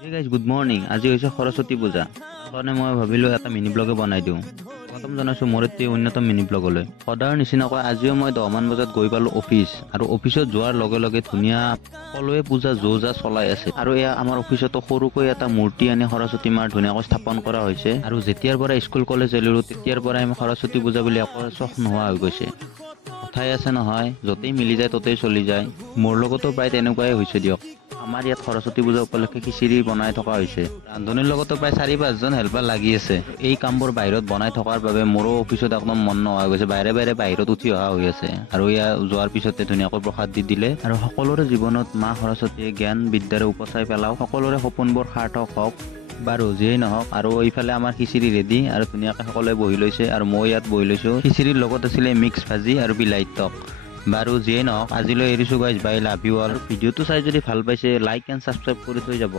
Hey guys, good morning. আজি হৈছে সৰস্বতী পূজা। কাৰণে মই ভাবিলো এটা মিনি ব্লগে বনাই দিওঁ। প্ৰথম জনাইছো মোৰ এটি অন্যতম মিনি ব্লগলৈ। সদায়ৰ নিচিনাকৈ আজিও মই 10 মান বজাত গৈ পালো অফিচ আৰু অফিচত যোৱাৰ লগে লগে ধুনীয়া সকলোৱে পূজা জোজা চলাই আছে। আৰু এয়া আমাৰ অফিচতো সৰুকৈ এটা মূৰ্তি আনি সৰস্বতী মাৰ ধুনীয়াকৈ স্থাপন কৰা হৈছে। আৰু যেতিয়াৰ পৰা স্কুল কলেজ এৰিলো তেতিয়াৰ পৰাই আমি সৰস্বতী পূজা বুলি একো চখ নোহোৱা হৈ গৈছে। কথাই আছে নহয়, য'তেই মিলি যায় ততেই চলি যায়। মোৰ লগতো প্ৰায় তেনেকুৱাই হৈছে দিয়ক। আমাৰ ইয়াত সৰস্বতী পূজা উপলক্ষে খিচিৰি বনাই থকা হৈছে। ৰান্ধনিৰ লগতো প্ৰায় 4-5 জন হেল্পাৰ লাগি আছে। এই কামবোৰ বাহিৰত বনাই থকাৰ বাবে মোৰো অফিচত একদম মন নোহোৱা হৈ গৈছে। বাহিৰত উঠি অহা হৈ আছে। আৰু ইয়াৰ যোৱাৰ পিছতে ধুনীয়াকৈ প্ৰসাদ দি দিলে। আৰু সকলোৰে জীৱনত মা সৰস্বতীয়ে জ্ঞান বিদ্যাৰে উপচাই পেলাও, সকলোৰে সপোনবোৰ সাৰ্থক হওক। বাৰু যিয়েই নহওক, আৰু এইফালে আমাৰ খিচিৰি ৰেডি আৰু ধুনীয়াকৈ সকলোৱে বহি লৈছে আৰু মই ইয়াত বহি লৈছোঁ। খিচিৰিৰ লগত আছিলে মিক্স ভাজি আৰু বিলাহীৰ টক। বাৰু যিয়েই নহওক, আজিলৈ এৰিছোঁ guys, bye, love you all. ভিডিঅ'টো চাই যদি ভাল পাইছে লাইক এণ্ড ছাবস্ক্ৰাইব কৰি থৈ যাব।